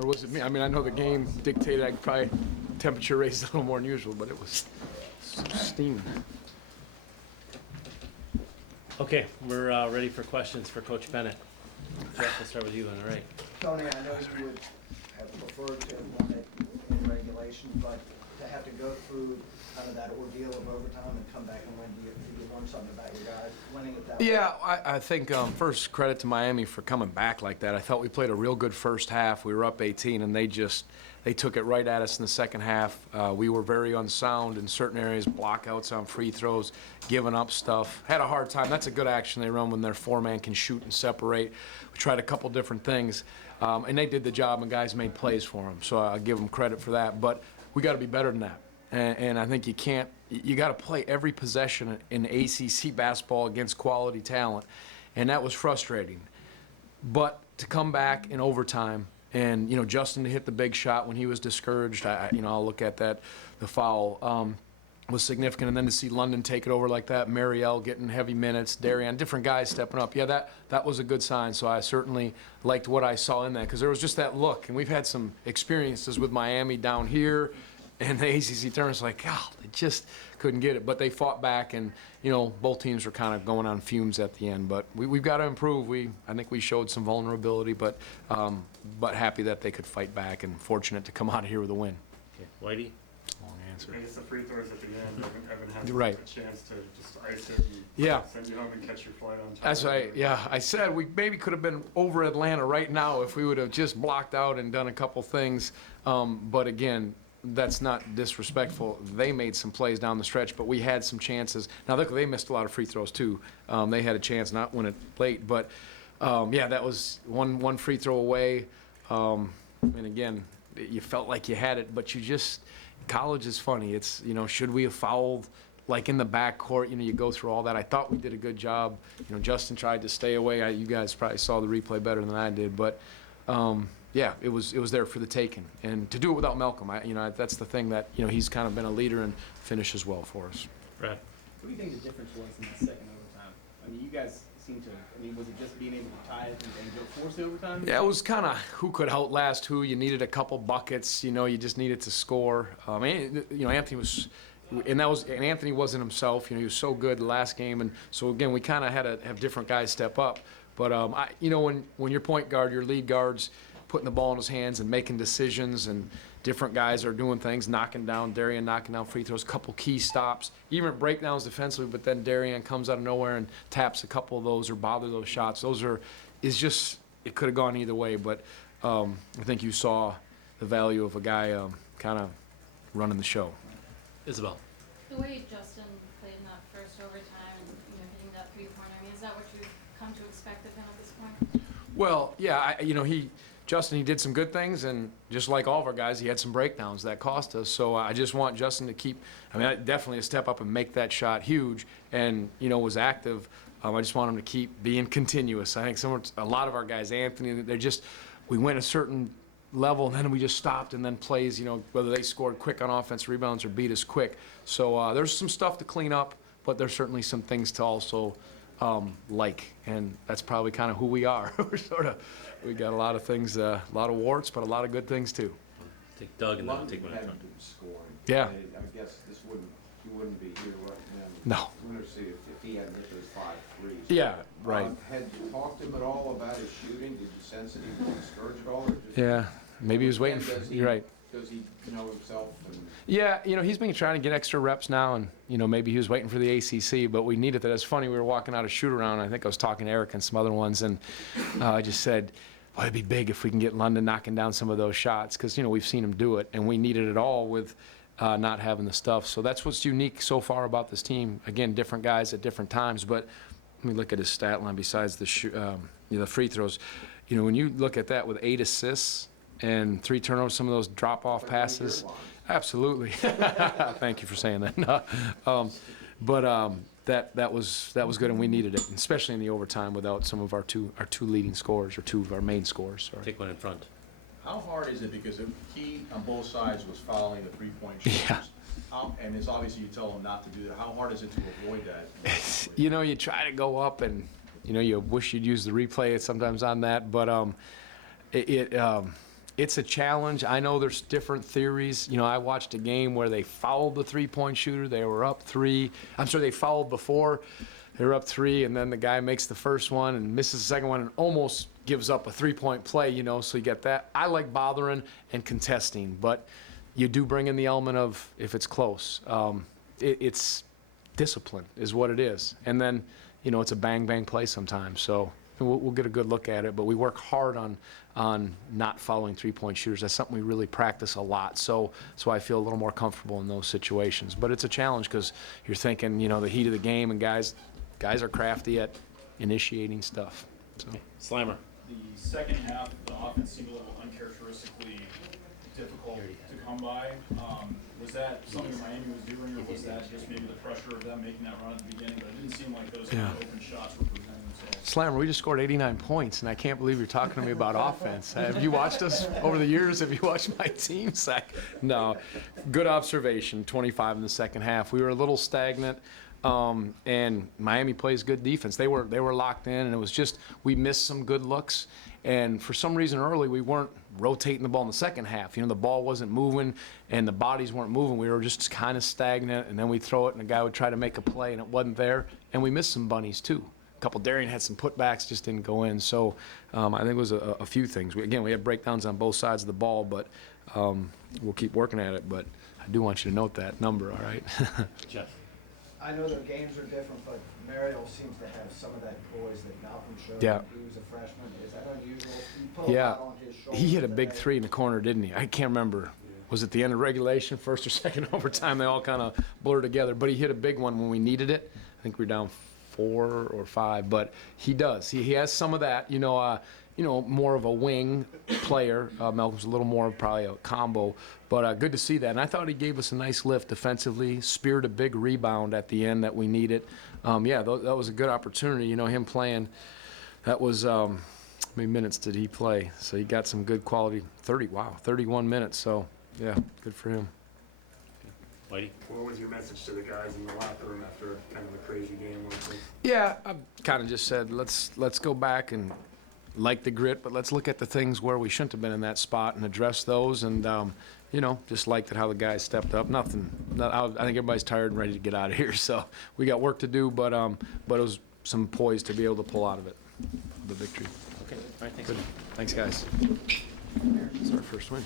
Or was it me? I mean, I know the game dictated I could probably temperature raised a little more than usual, but it was steaming. Okay, we're ready for questions for Coach Bennett. Jeff, we'll start with you, all right. Tony, I know you would have preferred to have won it in regulation, but to have to go through kind of that ordeal of overtime and come back and win, did you learn something about your guys winning it that way? Yeah, I think first credit to Miami for coming back like that. I thought we played a real good first half. We were up 18, and they took it right at us in the second half. We were very unsound in certain areas, blockouts on free throws, giving up stuff. Had a hard time. That's a good action they run when their four-man can shoot and separate. We tried a couple different things, and they did the job, and guys made plays for them. So I give them credit for that. But we got to be better than that. And I think you got to play every possession in ACC basketball against quality talent, and that was frustrating. But to come back in overtime, and Justin to hit the big shot when he was discouraged, I'll look at that. The foul was significant, and then to see London take it over like that, Mariel getting heavy minutes, Darian, different guys stepping up. Yeah, that was a good sign. So I certainly liked what I saw in that because there was just that look, and we've had some experiences with Miami down here. And the ACC tournament's like, God, they just couldn't get it. But they fought back, and, both teams were kind of going on fumes at the end. But we've got to improve. I think we showed some vulnerability, but happy that they could fight back and fortunate to come out of here with a win. Okay, Whitey? Long answer. I guess the free throws at the end, Evan has Right. a chance to just ice it and Yeah. send you home and catch your flight on time. That's right. Yeah, I said we maybe could have been over Atlanta right now if we would have just blocked out and done a couple things. But again, that's not disrespectful. They made some plays down the stretch, but we had some chances. Now, look, they missed a lot of free throws, too. They had a chance, not win it late. But, yeah, that was one free throw away. And, again, you felt like you had it, but college is funny. It's, should we have fouled, like, in the backcourt? You go through all that. I thought we did a good job. Justin tried to stay away. You guys probably saw the replay better than I did. But, yeah, it was there for the taking, and to do it without Malcolm, that's the thing that he's kind of been a leader and finishes well for us. Brad? What do you think the difference was in the second overtime? I mean, you guys seem to. Was it just being able to tie it and go force the overtime? Yeah, it was kind of who could outlast who. You needed a couple buckets. You just needed to score. Anthony was. And Anthony wasn't himself. He was so good the last game, and so again, we kind of had to have different guys step up. But when your point guard, your lead guards, putting the ball in his hands and making decisions, and different guys are doing things, Darian knocking down free throws, couple key stops, even breakdowns defensively, but then Darian comes out of nowhere and taps a couple of those or bother those shots. It could have gone either way, but I think you saw the value of a guy kind of running the show. Isabel? The way Justin played in that first overtime and hitting that three-pointer, is that what you've come to expect of him at this point? Well, yeah, Justin, he did some good things, and just like all of our guys, he had some breakdowns that cost us. So I just want Justin to keep, definitely a step up and make that shot huge, and, was active. I just want him to keep being continuous. I think a lot of our guys, Anthony, we went a certain level, and then we just stopped, and then plays, whether they scored quick on offense, rebounds, or beat us quick. So there's some stuff to clean up, but there's certainly some things to also and that's probably kind of who we are. We got a lot of things, a lot of warts, but a lot of good things too. Take Doug and then I'll take one London in front. hadn't been scoring. Yeah. I guess he wouldn't be here right No. now. Winner seed if he hadn't hit those 5 threes. Yeah, right. Had you talked to him at all about his shooting? Did you sense that he was discouraged at all? Or just Yeah, maybe he was waiting for. You're right. Does he know himself? Yeah, he's been trying to get extra reps now, and maybe he was waiting for the ACC, but we needed that. It's funny, we were walking out of shoot around. I think I was talking to Eric and some other ones, and I just said, "Boy, it'd be big if we can get London knocking down some of those shots," because we've seen him do it, and we needed it all with not having the stuff. So that's what's unique so far about this team. Again, different guys at different times, but let me look at his stat line besides the free throws. When you look at that with 8 assists and 3 turnovers, some of those drop-off passes. Absolutely. Thank you for saying that. That was good, and we needed it, especially in the overtime without some of our two leading scorers, or 2 of our main scorers. Sorry. Take one in front. How hard is it, because the key on both sides was following the three-point shooters? Yeah. And it's obviously you tell them not to do that. How hard is it to avoid that? You try to go up, and you wish you'd use the replay sometimes on that, but it's a challenge. I know there's different theories. You know, I watched a game where they fouled the three-point shooter. They were up 3. I'm sorry, they fouled before. They were up 3, and then the guy makes the first one and misses the second one and almost gives up a three-point play, you know, so you get that. I like bothering and contesting, but you do bring in the element of if it's close. It's discipline is what it is. And then, you know, it's a bang-bang play sometimes. So we'll get a good look at it, but we work hard on not following three-point shooters. That's something we really practice a lot. So I feel a little more comfortable in those situations. But it's a challenge because you're thinking, you know, the heat of the game, and guys are crafty at initiating stuff. So. Slammer. The second half, the offense seemed a little uncharacteristically difficult to come by. Was that something Miami was doing, or was that just maybe the pressure of them making that run at the beginning? But it didn't seem like those kind of open shots were presenting themselves. Slammer, we just scored 89 points, and I can't believe you're talking to me about offense. Have you watched us over the years? Have you watched my team? No. Good observation, 25 in the second half. We were a little stagnant. And Miami plays good defense. They were locked in, and it was just we missed some good looks. And for some reason early, we weren't rotating the ball in the second half. You know, the ball wasn't moving, and the bodies weren't moving. We were just kind of stagnant, and then we'd throw it, and the guy would try to make a play, and it wasn't there. And we missed some bunnies, too. A couple, Darian had some putbacks, just didn't go in. So I think it was a few things. We had breakdowns on both sides of the ball, but we'll keep working at it. But I do want you to note that number, all right? Jeff. I know their games are different, but Mariel seems to have some of that poise that Malcolm showed. Yeah. He was a freshman. Is that unusual? He put a Yeah, lot on his shoulders he hit a big today. 3 in the corner, didn't he? I can't remember. Was it the end of regulation, first or second overtime? They all kind of blur together. But he hit a big one when we needed it. I think we were down 4 or 5. But he does. He has some of that. You know, more of a wing player. Malcolm's a little more of probably a combo. But good to see that. And I thought he gave us a nice lift defensively, speared a big rebound at the end that we needed. That was a good opportunity. You know, him playing, that was, how many minutes did he play? So he got some good quality, 31 minutes. So, yeah, good for him. Whitey. What was your message to the guys in the locker room after kind of a crazy game? Yeah, I kind of just said, let's go back and like the grit, but let's look at the things where we shouldn't have been in that spot and address those. And, just liked it how the guys stepped up. I think everybody's tired and ready to get out of here. So we got work to do, but it was some poise to be able to pull out of it, the victory. Okay. All right. Thanks. Good. Thanks, guys. It's our first win.